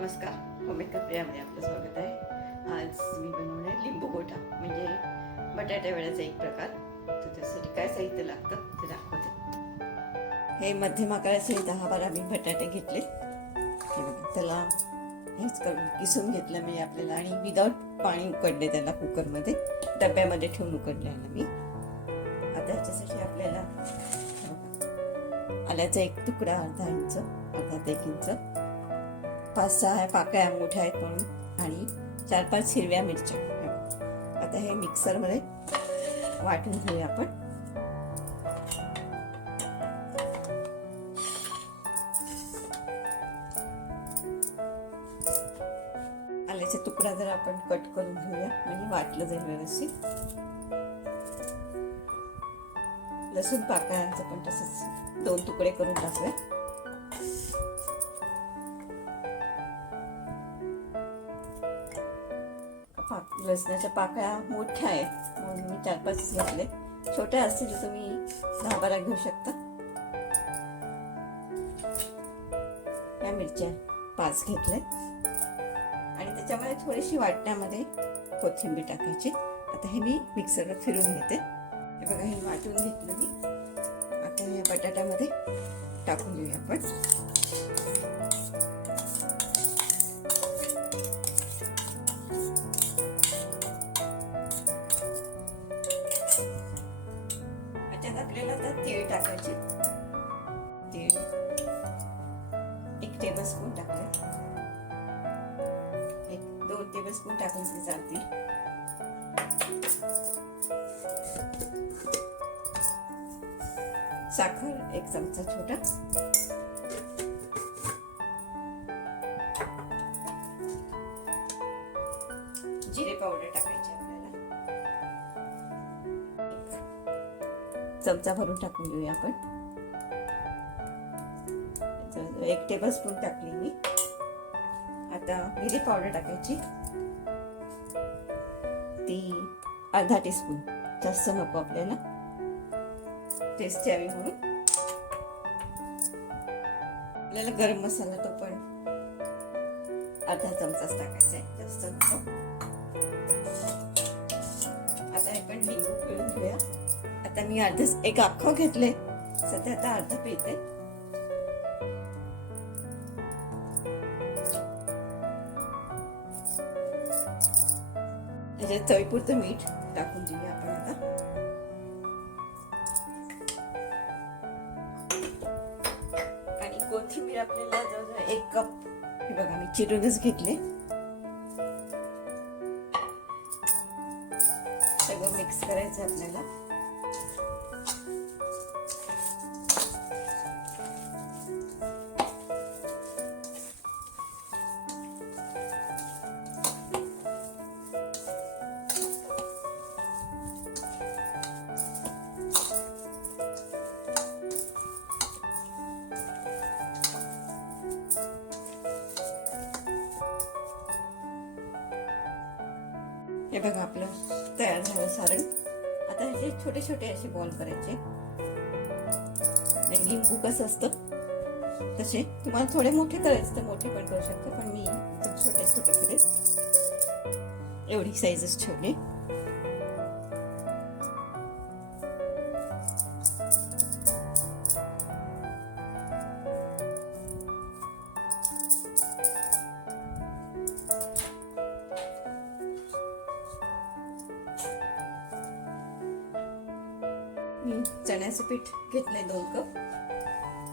नमस्कार, होममेकर प्रियामध्ये आपलं स्वागत आहे. आज मी बनवणार लिंबू गोटा म्हणजे बटाट्या वड्याचा एक प्रकार. तर त्यासाठी काय साहित्य लागतं ते दाखवते. हे मध्यम आकाराचे 10-12 मी बटाटे घेतले. त्याला हेच करून किसून घेतलं मी आपल्याला आणि विदाऊट पाणी उकडले त्याला कुकरमध्ये डब्यामध्ये ठेवून उकडलेलं मी. आता ह्याच्यासाठी आपल्याला आल्याचा एक तुकडा अर्धा इंच, अर्धा ते 1 इंच, 5-6 पाकळ्या मोठ्या आहेत म्हणून, आणि 4-5 हिरव्या मिरच्या. आता हे मिक्सरमध्ये वाटून घेऊया आपण. आल्याचा तुकडा जर आपण कट करून घेऊया म्हणजे वाटलं जाईल व्यवस्थित. लसूण पाकळ्यांचं पण तसंच 2 तुकडे करून टाकूया. लसणाच्या पाकळ्या मोठ्या आहेत म्हणून मी 4-5 घेतले. छोट्या असतील तर तुम्ही 10-12 घेऊ शकता. या मिरच्या 5 घेतल्या आणि त्याच्यामध्ये थोडीशी वाटण्यामध्ये कोथिंबीर टाकायची. आता हे मी मिक्सरवर फिरून घेते. हे बघा, हे वाटून घेतलं मी. आता हे बटाट्यामध्ये टाकून देऊया आपण. आपल्याला आता तीळ टाकायचे. तीळ 1 टेबलस्पून टाकले. 1-2 टेबलस्पून टाकून ते चालतील. साखर 1 चमचा छोटा. जिरे पावडर टाकायची आपल्याला. चमचा भरून टाकून घेऊया आपण. 1 टेबलस्पून टाकली मी. आता मिरी पावडर टाकायची, ती अर्धा टीस्पून, जास्त नको आपल्याला, टेस्ट यावी म्हणून. आपल्याला गरम मसाला तो पण अर्धा चमचाच टाकायचा आहे, जास्त नको. आता हे पण लिंबू पिळून घेऊया. आता मी एक अख्खं घेतले, सध्या आता अर्धा पिळते. त्याच्यात चवीपुरतं मीठ टाकून देऊया आपण आता. आणि कोथिंबीर आपल्याला जवळजवळ 1 कप, हे बघा मी चिरूनच घेतले. सगळं मिक्स करायचं आपल्याला. हे बघा आपलं तयार झालं सारण. आता ह्याचे छोटे छोटे असे बॉल करायचे. लिंबू कसं असतं तसे. तुम्हाला थोडे मोठे करायचे तर मोठे पण करू शकता, पण मी छोटे छोटे केले. एवढी साईजच ठेवली. मी चण्याचं पीठ घेतलंय 2 कप.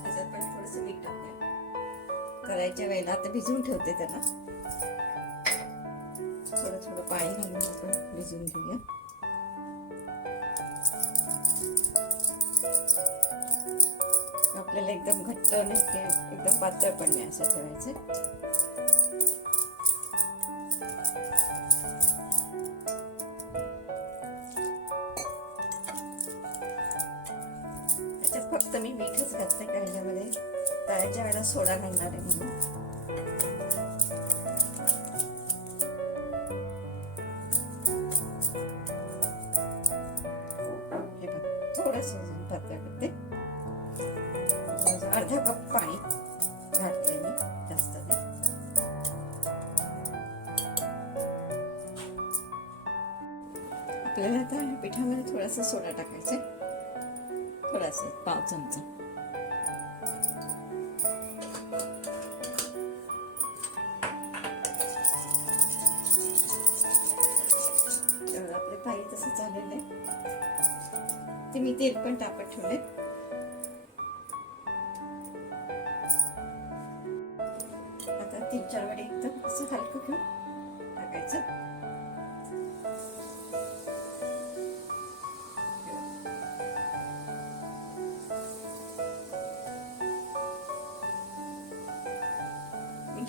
त्याच्यात पण थोडंसं मीठ टाकलंय. करायच्या वेळेला आता भिजवून ठेवते त्याला. थोडं थोडं पाणी घालून आपण भिजवून घेऊया. आपल्याला एकदम घट्ट नाही की एकदम पातळ पण नाही असं ठेवायचं. फक्त मी मीठच घातले का ह्याच्यामध्ये तळायच्या वेळेला सोडा घालणार आहे म्हणून. हे बघ, थोडस पातळ करते. अर्धा कप पाणी घातले मी, जास्त नाही. आपल्याला आता पिठामध्ये थोडासा सोडा टाकायचा आहे, थोडासा 5 चमचा. तर आपले पाई तसं झालेलं आहे. ते मी तेल पण तापत ठेवले. आता 3-4 वेळी एकदम असं हलकं घेऊन टाकायचं.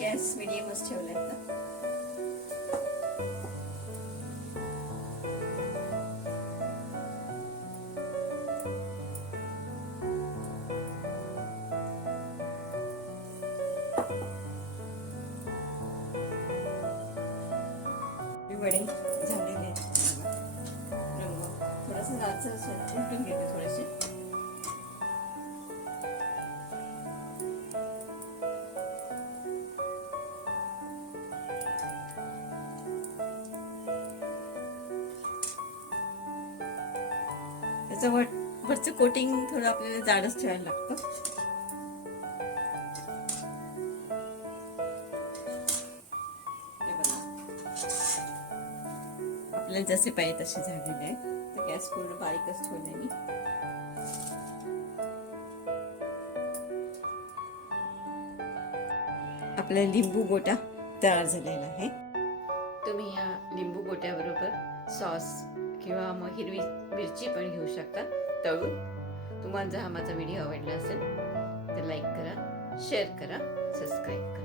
गॅस मिडियमच ठेवलाय आता. वडे झालेले आहेत. रंग थोडासा लालसर उलटून घेते थोडेसे. त्याचं वरचं कोटिंग थोडं आपल्याला जाडच ठेवायला लागतं. आपल्याला जसे पाहिजे तसे झालेले आहे. तर गॅस पूर्ण बारीकच ठेवले मी. आपला लिंबू गोटा तयार झालेला आहे. तुम्ही या लिंबू गोट्याबरोबर सॉस किंवा मग हिरवी मिरची पण घेऊ शकता तळून. तुम्हाला जर हा माझा व्हिडिओ आवडला असेल तर लाईक करा, शेअर करा, सबस्क्राईब करा.